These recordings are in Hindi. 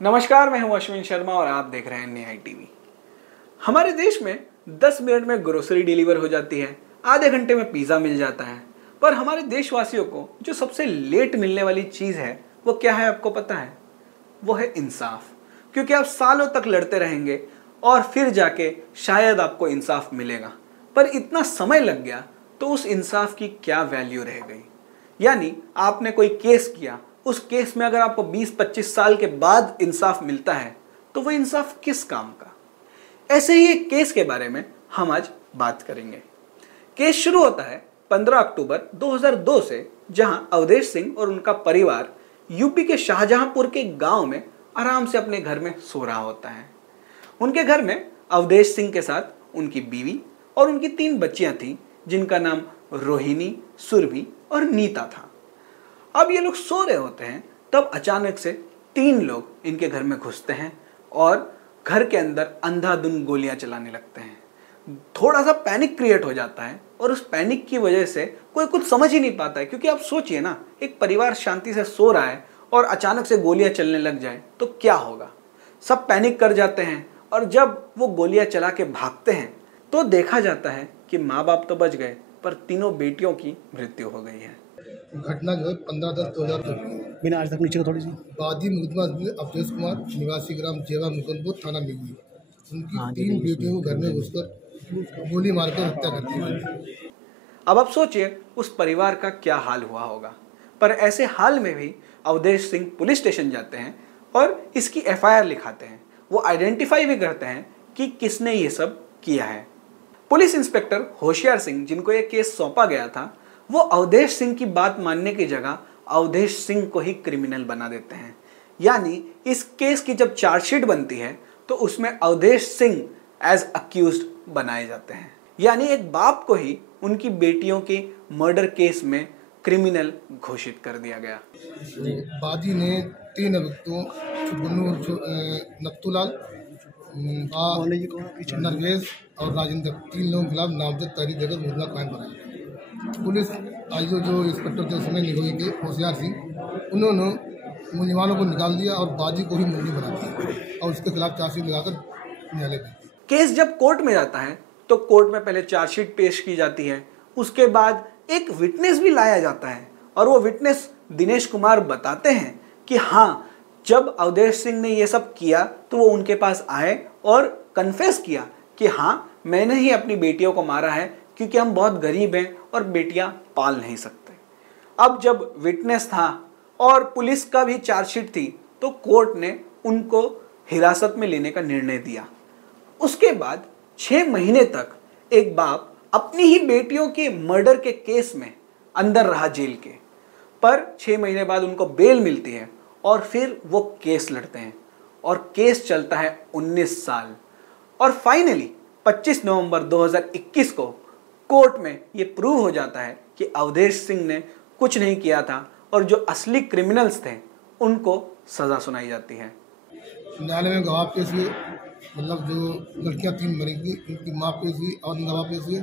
नमस्कार, मैं हूं अश्विन शर्मा और आप देख रहे हैं न्याय टीवी। हमारे देश में 10 मिनट में ग्रोसरी डिलीवर हो जाती है, आधे घंटे में पिज़्ज़ा मिल जाता है। पर हमारे देशवासियों को जो सबसे लेट मिलने वाली चीज़ है वो क्या है, आपको पता है? वो है इंसाफ। क्योंकि आप सालों तक लड़ते रहेंगे और फिर जाके शायद आपको इंसाफ मिलेगा, पर इतना समय लग गया तो उस इंसाफ की क्या वैल्यू रह गई? यानी आपने कोई केस किया, उस केस में अगर आपको 20-25 साल के बाद इंसाफ मिलता है तो वो इंसाफ किस काम का? ऐसे ही एक केस के बारे में हम आज बात करेंगे। केस शुरू होता है 15 अक्टूबर 2002 से, जहां अवधेश सिंह और उनका परिवार यूपी के शाहजहांपुर के गांव में आराम से अपने घर में सो रहा होता है। उनके घर में अवधेश सिंह के साथ उनकी बीवी और उनकी 3 बच्चियां थीं, जिनका नाम रोहिणी, सुरभि और नीता था। अब ये लोग सो रहे होते हैं, तब अचानक से 3 लोग इनके घर में घुसते हैं और घर के अंदर अंधाधुंध गोलियां चलाने लगते हैं। थोड़ा सा पैनिक क्रिएट हो जाता है और उस पैनिक की वजह से कोई कुछ समझ ही नहीं पाता है। क्योंकि आप सोचिए ना, एक परिवार शांति से सो रहा है और अचानक से गोलियां चलने लग जाए तो क्या होगा। सब पैनिक कर जाते हैं और जब वो गोलियां चला के भागते हैं तो देखा जाता है कि माँ बाप तो बच गए, पर तीनों बेटियों की मृत्यु हो गई है। घटना जो है 15/10/2024 बिना आज तक नीचे को थोड़ी सी वादी मुकदमा अवधेश कुमार निवासी ग्राम जेवा मुकुंदपुर थाना मिली। उनकी 3 बेटियों को घर में घुसकर गोली मारकर हत्या कर दी। अब आप सोचिए उस परिवार का क्या हाल हुआ होगा। पर ऐसे हाल में भी अवधेश सिंह पुलिस स्टेशन जाते हैं और इसकी एफआईआर लिखाते हैं। वो आइडेंटिफाई भी करते हैं कि किसने ये सब किया है। पुलिस इंस्पेक्टर होशियार सिंह, जिनको ये केस सौंपा गया था, वो अवधेश सिंह की बात मानने की जगह अवधेश सिंह को ही क्रिमिनल बना देते हैं। यानी इस केस की जब चार्जशीट बनती है तो उसमें अवधेश सिंह एज अक्यूज्ड बनाए जाते हैं। यानी एक बाप को ही उनकी बेटियों के मर्डर केस में क्रिमिनल घोषित कर दिया गया। वादी ने 3 अभियुक्तों नत्थूलाल, नरवेश और राजेंद्र, 3 लोगों के खिलाफ नामजद तहरीर देकर मुकदमा कायम बनाया। पुलिस आईओ जो इंस्पेक्टर थे समय निगोई के होशियार सिंह, उन्होंने मुलजिमानों को निकाल दिया और बाजी को ही मुलजिम बना दिया और उसके खिलाफ चार्जशीट लगाकर न्यायालय भेज दिया। केस जब कोर्ट में जाता है तो कोर्ट में पहले चार्जशीट पेश की जाती है, उसके बाद एक विटनेस भी लाया जाता है और वो विटनेस दिनेश कुमार बताते हैं कि हाँ, जब अवधेश सिंह ने ये सब किया तो वो उनके पास आए और कन्फेस किया कि हाँ, मैंने ही अपनी बेटियों को मारा है क्योंकि हम बहुत गरीब हैं और बेटियां पाल नहीं सकते। अब जब विटनेस था और पुलिस का भी चार्जशीट थी तो कोर्ट ने उनको हिरासत में लेने का निर्णय दिया। उसके बाद 6 महीने तक एक बाप अपनी ही बेटियों के मर्डर के केस में अंदर रहा जेल के। पर 6 महीने बाद उनको बेल मिलती है और फिर वो केस लड़ते हैं और केस चलता है 19 साल। और फाइनली 25 नवंबर 2021 को कोर्ट में ये प्रूव हो जाता है कि अवधेश सिंह ने कुछ नहीं किया था और जो असली क्रिमिनल्स थे उनको सजा सुनाई जाती है। न्यायालय में गवाह पेश हुए, मतलब जो लड़कियां 3 मरी थी उनकी माँ पेश हुई और गवाह पेश हुए।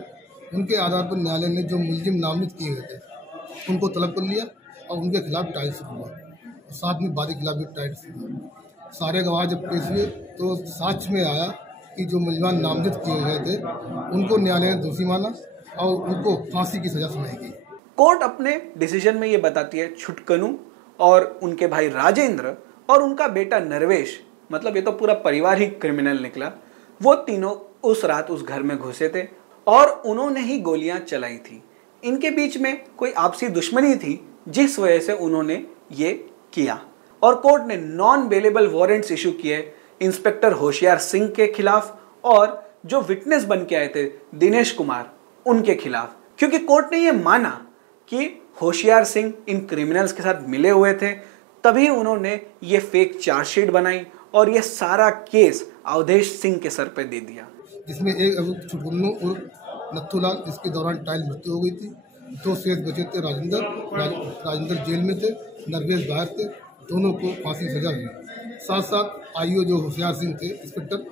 उनके आधार पर न्यायालय ने जो मुलजिम नामित किए हुए थे उनको तलब कर लिया और उनके खिलाफ ट्रायल शुरू हुआ। साथ में वादी के खिलाफ भी ट्रायल शुरू हुआ। सारे गवाह जब पेश हुए तो साक्ष्य में आया कि जो मुलजिमान नामजद किए गए थे उनको न्यायालय ने दोषी माना और उनको फांसी की सजा सुनाई गई। कोर्ट अपने डिसीजन में ये बताती है छुटकनू और उनके भाई राजेंद्र और उनका बेटा नरवेश, मतलब ये तो पूरा परिवार ही क्रिमिनल निकला, वो तीनों उस रात उस घर में घुसे थे और उन्होंने ही गोलियां चलाई थी। इनके बीच में कोई आपसी दुश्मनी थी जिस वजह से उन्होंने ये किया और कोर्ट ने नॉन बेलेबल वारंट्स इशू किए इंस्पेक्टर होशियार सिंह के खिलाफ और जो विटनेस बन के आए थे दिनेश कुमार, उनके खिलाफ। क्योंकि कोर्ट ने यह माना कि होशियार सिंह इन क्रिमिनल्स के साथ मिले हुए थे, तभी उन्होंने ये फेक चार्जशीट बनाई और ये सारा केस अवधेश सिंह के सर पे दे दिया। जिसमें एक अभियुक्त छुटकुन्नू उर्फ नत्थूलाल, इसके दौरान ट्रायल मृत्यु हो गई थी। 2 शेष बचे थे, राजेंद्र जेल में थे, नरवेश बाहर थे, दोनों को फांसी सजा हुई। साथ साथ आईओ जो होशियार सिंह थे इंस्पेक्टर,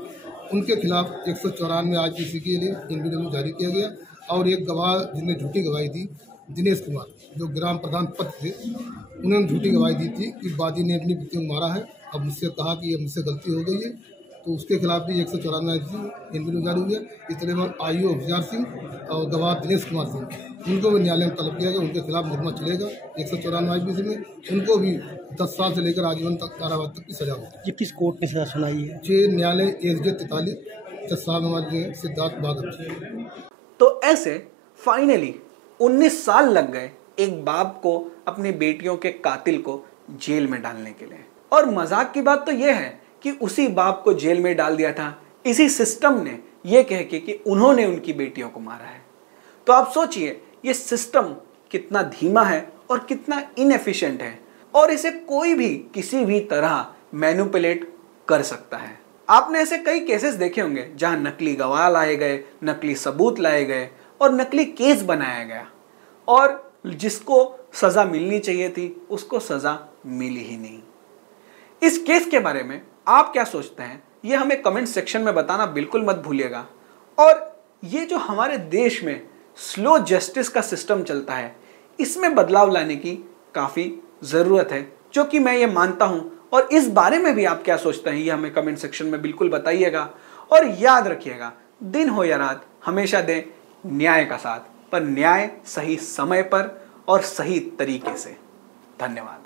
उनके खिलाफ 194 आईपीसी के लिए एनबीडब्ल्यू जारी किया गया और एक गवाह जिनने झूठी गवाही दी, दिनेश कुमार, जो ग्राम प्रधान पद थे, उन्होंने झूठी गवाही दी थी कि वादी ने अपनी बेटी को मारा है अब मुझसे कहा कि ये मुझसे गलती हो गई है, तो उसके खिलाफ भी 194 एनपीडी जारी हुई है। इस तरह में आईओ अफजार सिंह और गवाह दिनेश कुमार सिंह, उनको भी न्यायालय में तलब किया गया, उनके खिलाफ मुकदमा चलेगा 194 आईपीसी में। उनको भी 10 साल से लेकर आजीवन तक कारावास तक की सजा होगी। ये किस कोर्ट में सजा सुनाई है? ये न्यायालय एसजे 43 जज साहब हमारे सिद्धार्थ बागत। तो ऐसे फाइनली 19 साल लग गए एक बाप को अपनी बेटियों के कातिल को जेल में डालने के लिए। और मजाक की बात तो यह है कि उसी बाप को जेल में डाल दिया था इसी सिस्टम ने, यह कह के कि उन्होंने उनकी बेटियों को मारा है। तो आप सोचिए ये सिस्टम कितना धीमा है और कितना इनएफिशिएंट है, और इसे कोई भी किसी भी तरह मैनिपुलेट कर सकता है। आपने ऐसे कई केसेस देखे होंगे जहां नकली गवाह लाए गए, नकली सबूत लाए गए और नकली केस बनाया गया, और जिसको सजा मिलनी चाहिए थी उसको सजा मिली ही नहीं। इस केस के बारे में आप क्या सोचते हैं, ये हमें कमेंट सेक्शन में बताना बिल्कुल मत भूलिएगा। और ये जो हमारे देश में स्लो जस्टिस का सिस्टम चलता है, इसमें बदलाव लाने की काफ़ी ज़रूरत है, जो कि मैं ये मानता हूं। और इस बारे में भी आप क्या सोचते हैं, ये हमें कमेंट सेक्शन में बिल्कुल बताइएगा। और याद रखिएगा, दिन हो या रात हमेशा दें न्याय का साथ, पर न्याय सही समय पर और सही तरीके से। धन्यवाद।